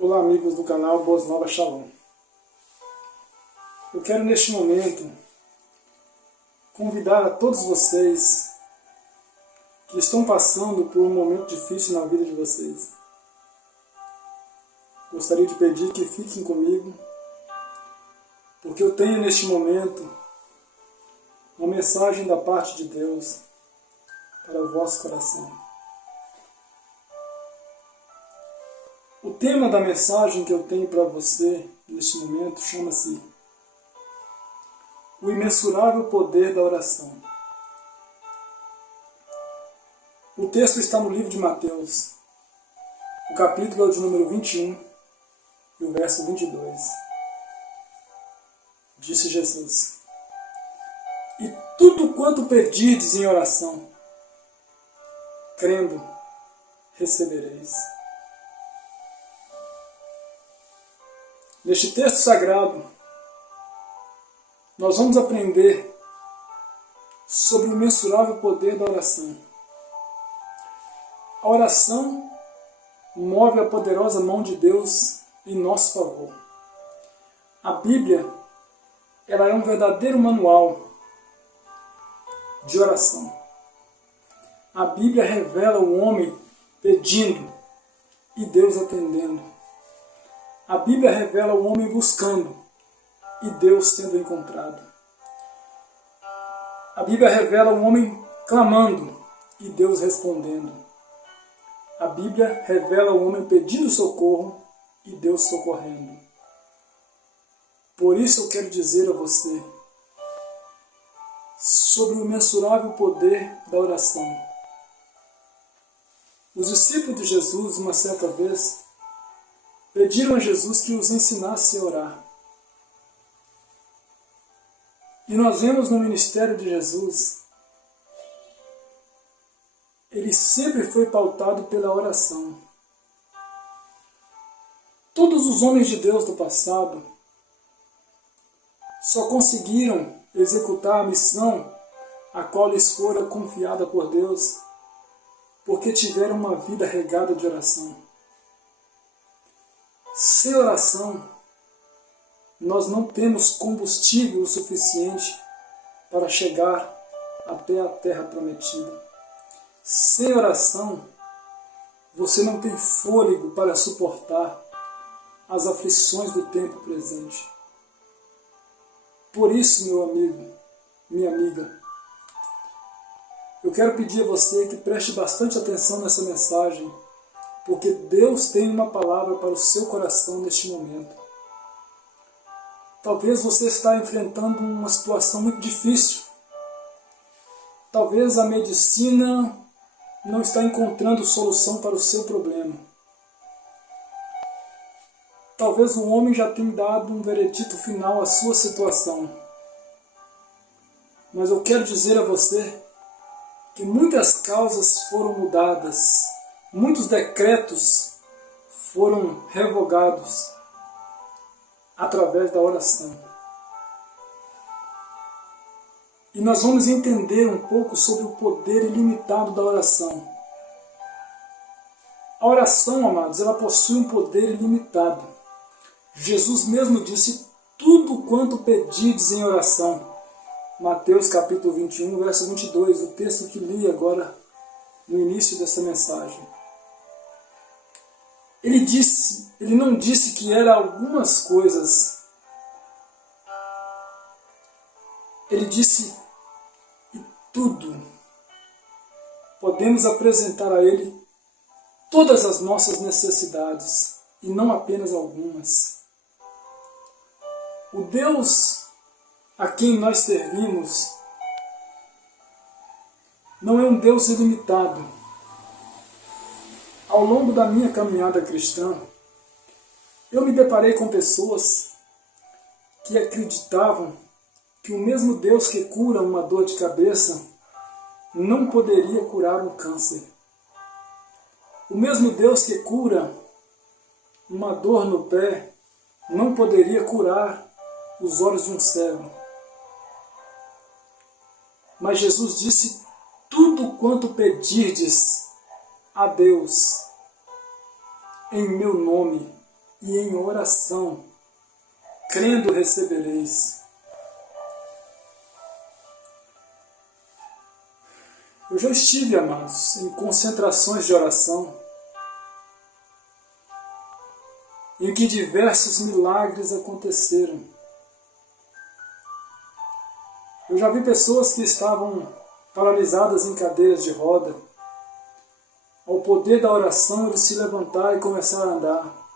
Olá, amigos do canal Boas Novas Shalom. Eu quero neste momento convidar a todos vocês que estão passando por um momento difícil na vida de vocês. Gostaria de pedir que fiquem comigo, porque eu tenho neste momento uma mensagem da parte de Deus para o vosso coração. O tema da mensagem que eu tenho para você neste momento chama-se O Imensurável Poder da Oração. O texto está no livro de Mateus, o capítulo é de número 21 e o verso 22. Disse Jesus: E tudo quanto pedirdes em oração, crendo, recebereis. Neste texto sagrado, nós vamos aprender sobre o imensurável poder da oração. A oração move a poderosa mão de Deus em nosso favor. A Bíblia, ela é um verdadeiro manual de oração. A Bíblia revela o homem pedindo e Deus atendendo. A Bíblia revela o homem buscando e Deus sendo encontrado. A Bíblia revela o homem clamando e Deus respondendo. A Bíblia revela o homem pedindo socorro e Deus socorrendo. Por isso eu quero dizer a você sobre o imensurável poder da oração. Os discípulos de Jesus, uma certa vez, pediram a Jesus que os ensinasse a orar. E nós vemos no ministério de Jesus, ele sempre foi pautado pela oração. Todos os homens de Deus do passado só conseguiram executar a missão a qual lhes fora confiada por Deus porque tiveram uma vida regada de oração. Sem oração, nós não temos combustível o suficiente para chegar até a terra prometida. Sem oração, você não tem fôlego para suportar as aflições do tempo presente. Por isso, meu amigo, minha amiga, eu quero pedir a você que preste bastante atenção nessa mensagem, porque Deus tem uma palavra para o seu coração neste momento. Talvez você está enfrentando uma situação muito difícil. Talvez a medicina não está encontrando solução para o seu problema. Talvez o homem já tenha dado um veredito final à sua situação. Mas eu quero dizer a você que muitas causas foram mudadas. Muitos decretos foram revogados através da oração. E nós vamos entender um pouco sobre o poder ilimitado da oração. A oração, amados, ela possui um poder ilimitado. Jesus mesmo disse, tudo quanto pedirdes em oração. Mateus capítulo 21, verso 22, o texto que li agora no início dessa mensagem. Ele não disse que era algumas coisas. Ele disse que tudo. Podemos apresentar a Ele todas as nossas necessidades e não apenas algumas. O Deus a quem nós servimos não é um Deus ilimitado. Ao longo da minha caminhada cristã, eu me deparei com pessoas que acreditavam que o mesmo Deus que cura uma dor de cabeça não poderia curar um câncer. O mesmo Deus que cura uma dor no pé não poderia curar os olhos de um cego. Mas Jesus disse, tudo quanto pedirdes a Deus em meu nome, e em oração, crendo recebereis. Eu já estive, amados, em concentrações de oração, em que diversos milagres aconteceram. Eu já vi pessoas que estavam paralisadas em cadeiras de roda. Ao poder da oração, eles se levantaram e começaram a andar.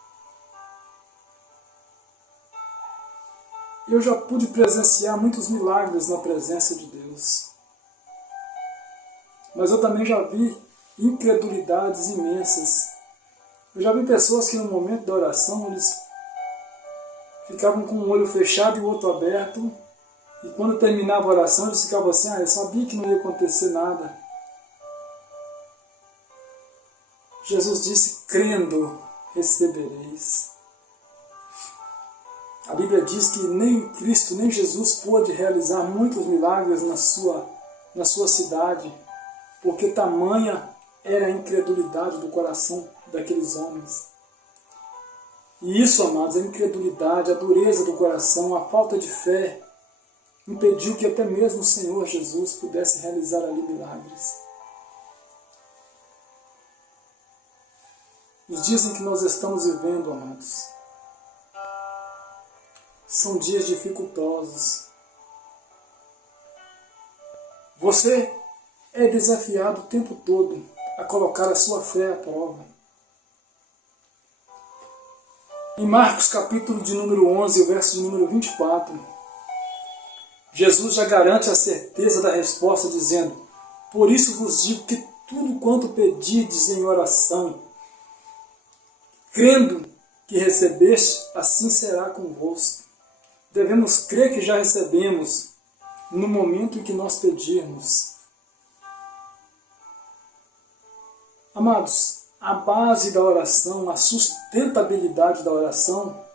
Eu já pude presenciar muitos milagres na presença de Deus. Mas eu também já vi incredulidades imensas. Eu já vi pessoas que no momento da oração eles ficavam com um olho fechado e o outro aberto, e quando terminava a oração eles ficavam assim, eu sabia que não ia acontecer nada. Jesus disse, crendo recebereis. A Bíblia diz que nem Cristo, nem Jesus pôde realizar muitos milagres na sua cidade, porque tamanha era a incredulidade do coração daqueles homens. E isso, amados, a incredulidade, a dureza do coração, a falta de fé, impediu que até mesmo o Senhor Jesus pudesse realizar ali milagres. Os dias em que nós estamos vivendo, amados, são dias dificultosos. Você é desafiado o tempo todo a colocar a sua fé à prova. Em Marcos capítulo de número 11, o verso de número 24, Jesus já garante a certeza da resposta dizendo, por isso vos digo que tudo quanto pedirdes em oração, crendo que recebeste, assim será convosco. Devemos crer que já recebemos no momento em que nós pedirmos. Amados, a base da oração, a sustentabilidade da oração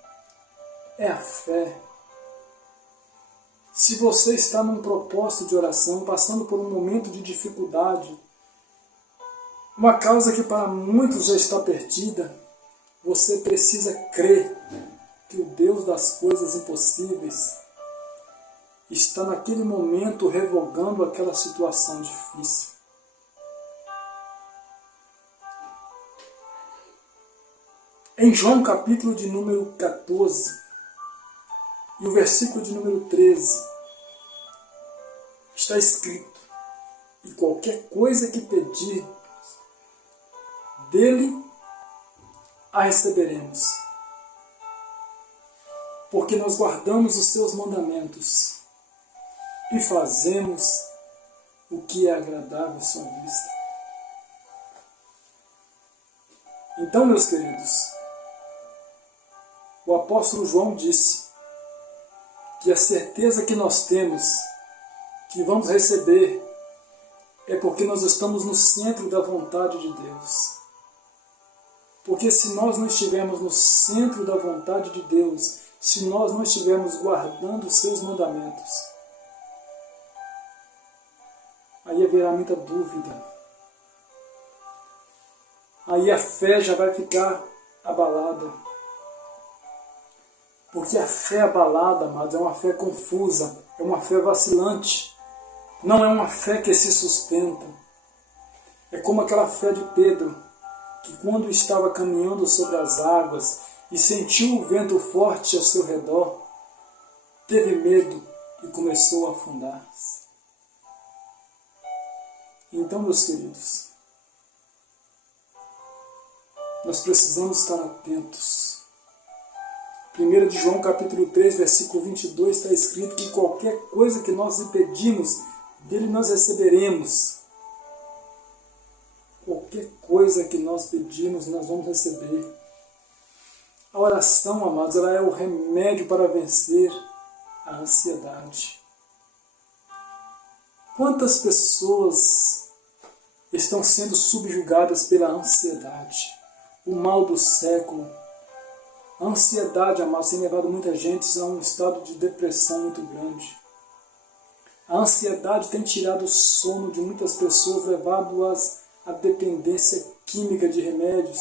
é a fé. Se você está num propósito de oração, passando por um momento de dificuldade, uma causa que para muitos já está perdida, você precisa crer que o Deus das coisas impossíveis está naquele momento revogando aquela situação difícil. Em João capítulo de número 14 e o versículo de número 13 está escrito, e qualquer coisa que pedir dele a receberemos, porque nós guardamos os seus mandamentos e fazemos o que é agradável à sua vista. Então, meus queridos, o apóstolo João disse que a certeza que nós temos que vamos receber é porque nós estamos no centro da vontade de Deus. Porque se nós não estivermos no centro da vontade de Deus, se nós não estivermos guardando os seus mandamentos, aí haverá muita dúvida. Aí a fé já vai ficar abalada. Porque a fé abalada, amados, é uma fé confusa, é uma fé vacilante. Não é uma fé que se sustenta. É como aquela fé de Pedro, que quando estava caminhando sobre as águas e sentiu o vento forte ao seu redor, teve medo e começou a afundar-se. Então, meus queridos, nós precisamos estar atentos. 1 de João capítulo 3, versículo 22 está escrito que qualquer coisa que nós lhe pedimos, dele nós receberemos. Qualquer coisa que nós pedirmos, nós vamos receber. A oração, amados, ela é o remédio para vencer a ansiedade. Quantas pessoas estão sendo subjugadas pela ansiedade? O mal do século. A ansiedade, amados, tem levado muita gente a um estado de depressão muito grande. A ansiedade tem tirado o sono de muitas pessoas, levado-as à dependência química de remédios.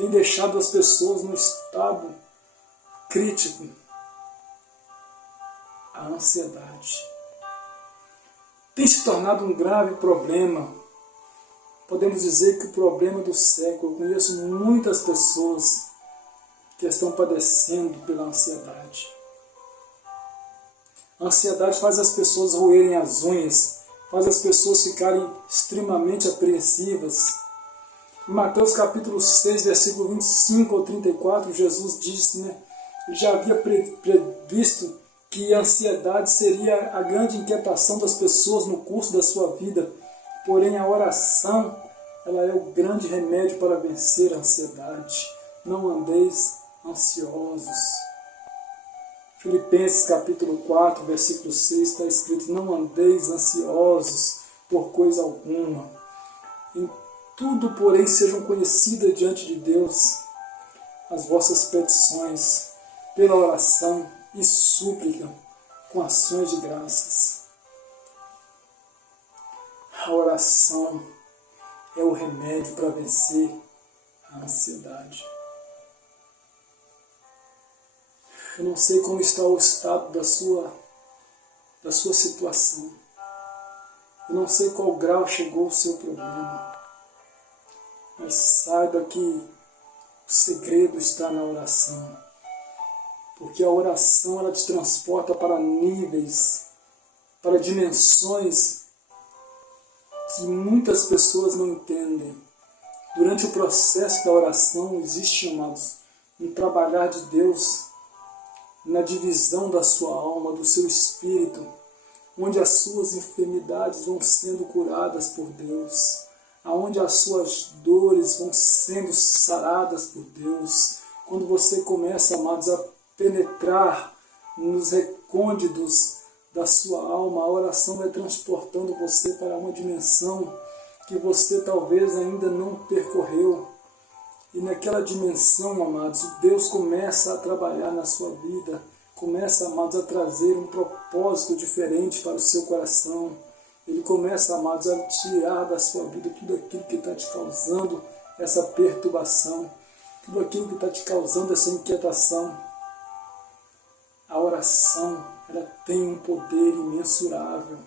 tem deixado as pessoas num estado crítico. A ansiedade tem se tornado um grave problema. Podemos dizer que o problema do século. Eu conheço muitas pessoas que estão padecendo pela ansiedade. A ansiedade faz as pessoas roerem as unhas, faz as pessoas ficarem extremamente apreensivas. Em Mateus capítulo 6, versículo 25 ao 34, Jesus disse, ele já havia previsto que a ansiedade seria a grande inquietação das pessoas no curso da sua vida. Porém, a oração, ela é o grande remédio para vencer a ansiedade. Não andeis ansiosos. Filipenses capítulo 4, versículo 6, está escrito: não andeis ansiosos por coisa alguma. Em tudo, porém, sejam conhecidas diante de Deus as vossas petições, pela oração e súplica, com ações de graças. A oração é o remédio para vencer a ansiedade. Eu não sei como está o estado da sua situação. Eu não sei qual grau chegou o seu problema. Mas saiba que o segredo está na oração. Porque a oração, ela te transporta para níveis, para dimensões que muitas pessoas não entendem. Durante o processo da oração existe, amados, um trabalhar de Deus na divisão da sua alma, do seu espírito, onde as suas enfermidades vão sendo curadas por Deus, aonde as suas dores vão sendo saradas por Deus. Quando você começa, amados, a penetrar nos recônditos da sua alma, a oração vai transportando você para uma dimensão que você talvez ainda não percorreu. E naquela dimensão, amados, Deus começa a trabalhar na sua vida, começa, amados, a trazer um propósito diferente para o seu coração. Ele começa, amados, a tirar da sua vida tudo aquilo que está te causando essa perturbação, tudo aquilo que está te causando essa inquietação. A oração, ela tem um poder imensurável.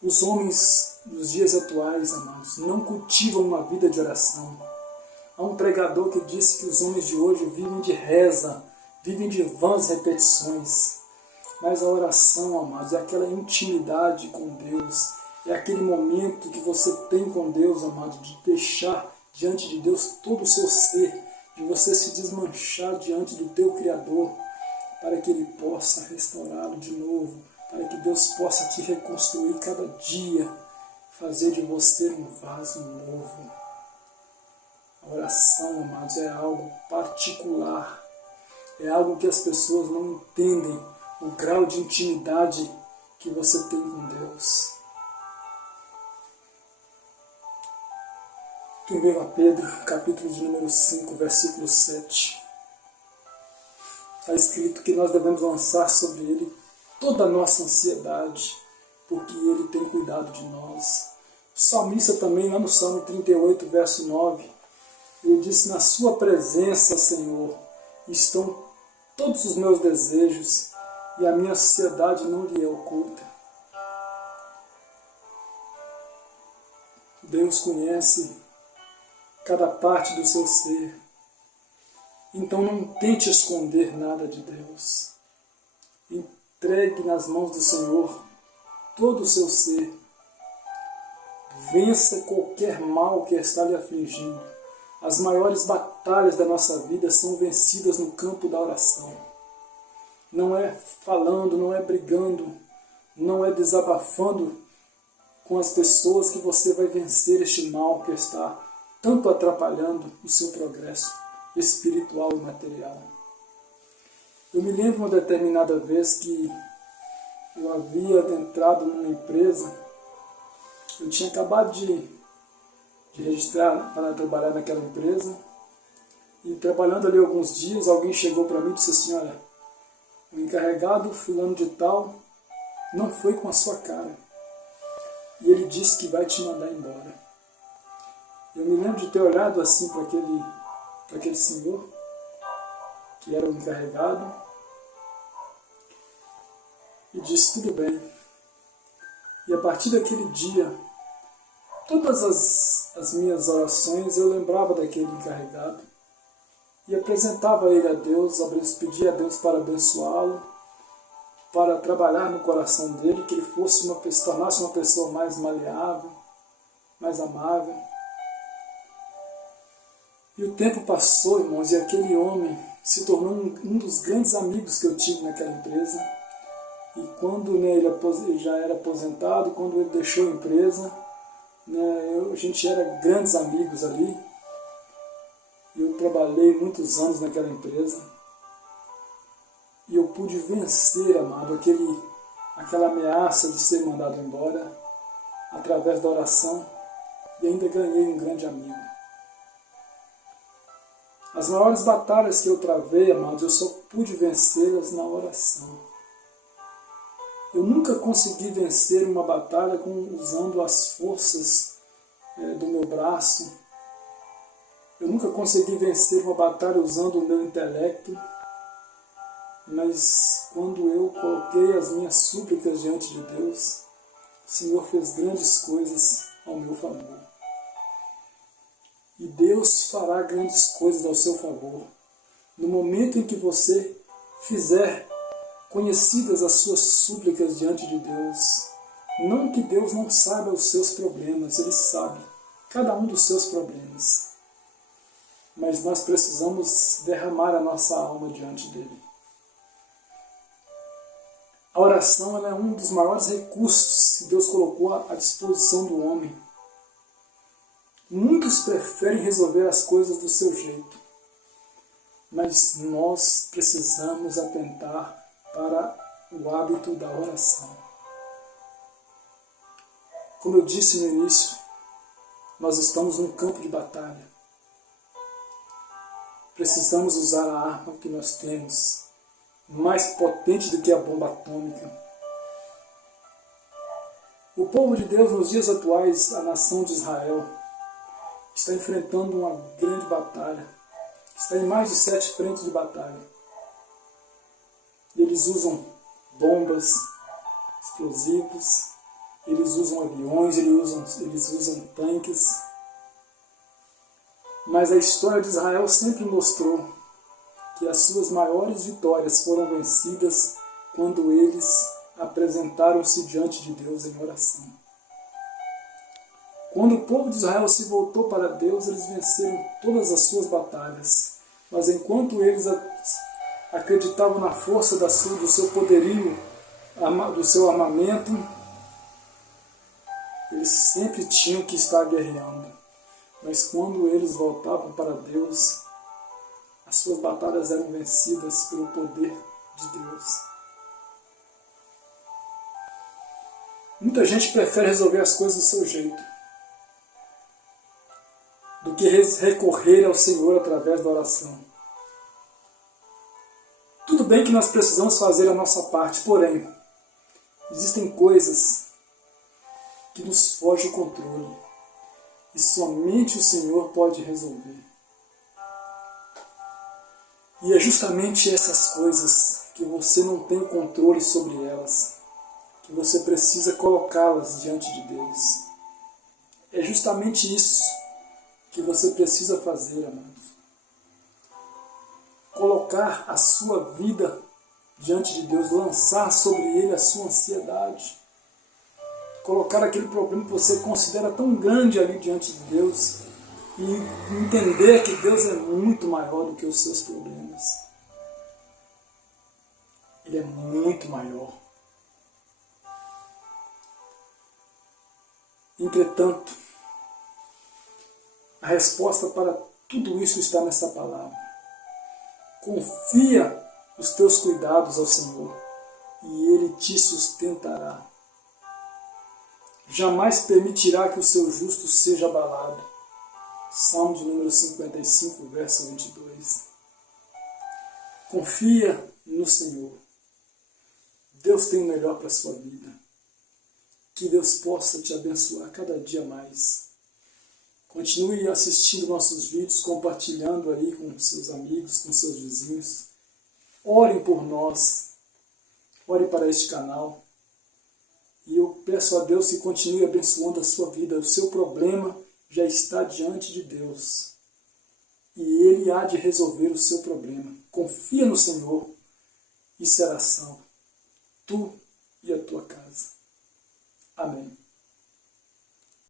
Os homens dos dias atuais, amados, não cultivam uma vida de oração. Há um pregador que disse que os homens de hoje vivem de reza, vivem de vãs repetições. Mas a oração, amados, é aquela intimidade com Deus, é aquele momento que você tem com Deus, amado, de deixar diante de Deus todo o seu ser, de você se desmanchar diante do teu Criador, para que Ele possa restaurá-lo de novo, para que Deus possa te reconstruir cada dia, fazer de você um vaso novo. A oração, amados, é algo particular, é algo que as pessoas não entendem, o grau de intimidade que você tem com Deus. 1 Pedro, capítulo de número 5, versículo 7. Está escrito que nós devemos lançar sobre Ele toda a nossa ansiedade, porque Ele tem cuidado de nós. O salmista também, lá no Salmo 38, verso 9, ele disse: na sua presença, Senhor, estão todos os meus desejos, e a minha ansiedade não lhe é oculta. Deus conhece cada parte do seu ser. Então não tente esconder nada de Deus. Entregue nas mãos do Senhor todo o seu ser. Vença qualquer mal que está lhe afligindo. As maiores batalhas da nossa vida são vencidas no campo da oração. Não é falando, não é brigando, não é desabafando com as pessoas que você vai vencer este mal que está tanto atrapalhando o seu progresso espiritual e material. Eu me lembro uma determinada vez que eu havia entrado numa empresa, eu tinha acabado de registrar para trabalhar naquela empresa, e trabalhando ali alguns dias, alguém chegou para mim e disse assim: olha, o encarregado fulano de tal não foi com a sua cara, e ele disse que vai te mandar embora. Eu me lembro de ter olhado assim para aquele senhor, que era o encarregado, e disse, tudo bem. E a partir daquele dia, todas as minhas orações eu lembrava daquele encarregado e apresentava ele a Deus, pedia a Deus para abençoá-lo, para trabalhar no coração dele, que ele tornasse uma pessoa mais maleável, mais amável. E o tempo passou, irmãos, e aquele homem se tornou um dos grandes amigos que eu tive naquela empresa. E quando ele já era aposentado, quando ele deixou a empresa, a gente era grandes amigos ali. Eu trabalhei muitos anos naquela empresa. E eu pude vencer, amado, aquela ameaça de ser mandado embora, através da oração, e ainda ganhei um grande amigo. As maiores batalhas que eu travei, amados, eu só pude vencê-las na oração. Eu nunca consegui vencer uma batalha usando as forças do meu braço. Eu nunca consegui vencer uma batalha usando o meu intelecto. Mas quando eu coloquei as minhas súplicas diante de Deus, o Senhor fez grandes coisas ao meu favor. E Deus fará grandes coisas ao seu favor. No momento em que você fizer conhecidas as suas súplicas diante de Deus, não que Deus não saiba os seus problemas, Ele sabe cada um dos seus problemas. Mas nós precisamos derramar a nossa alma diante dEle. A oração é um dos maiores recursos que Deus colocou à disposição do homem. Muitos preferem resolver as coisas do seu jeito, mas nós precisamos atentar para o hábito da oração. Como eu disse no início, nós estamos num campo de batalha. Precisamos usar a arma que nós temos, mais potente do que a bomba atômica. O povo de Deus nos dias atuais, a nação de Israel, está enfrentando uma grande batalha. Está em mais de 7 frentes de batalha. Eles usam bombas, explosivos, eles usam aviões, eles usam tanques. Mas a história de Israel sempre mostrou que as suas maiores vitórias foram vencidas quando eles apresentaram-se diante de Deus em oração. Quando o povo de Israel se voltou para Deus, eles venceram todas as suas batalhas. Mas enquanto eles acreditavam na força do seu poderio, do seu armamento, eles sempre tinham que estar guerreando. Mas quando eles voltavam para Deus, as suas batalhas eram vencidas pelo poder de Deus. Muita gente prefere resolver as coisas do seu jeito, do que recorrer ao Senhor através da oração. Tudo bem que nós precisamos fazer a nossa parte, porém, existem coisas que nos fogem o controle, e somente o Senhor pode resolver. E é justamente essas coisas que você não tem controle sobre elas, que você precisa colocá-las diante de Deus. É justamente isso que você precisa fazer, amados. Colocar a sua vida diante de Deus, lançar sobre Ele a sua ansiedade. Colocar aquele problema que você considera tão grande ali diante de Deus e entender que Deus é muito maior do que os seus problemas. Ele é muito maior. Entretanto, a resposta para tudo isso está nessa palavra. Confia os teus cuidados ao Senhor e Ele te sustentará. Jamais permitirá que o seu justo seja abalado. Salmo de número 55, verso 22. Confia no Senhor. Deus tem o melhor para a sua vida. Que Deus possa te abençoar cada dia mais. Continue assistindo nossos vídeos, compartilhando aí com seus amigos, com seus vizinhos. Orem por nós. Ore para este canal. E eu peço a Deus que continue abençoando a sua vida. O seu problema já está diante de Deus. E Ele há de resolver o seu problema. Confia no Senhor e será salvo. Tu e a tua casa. Amém.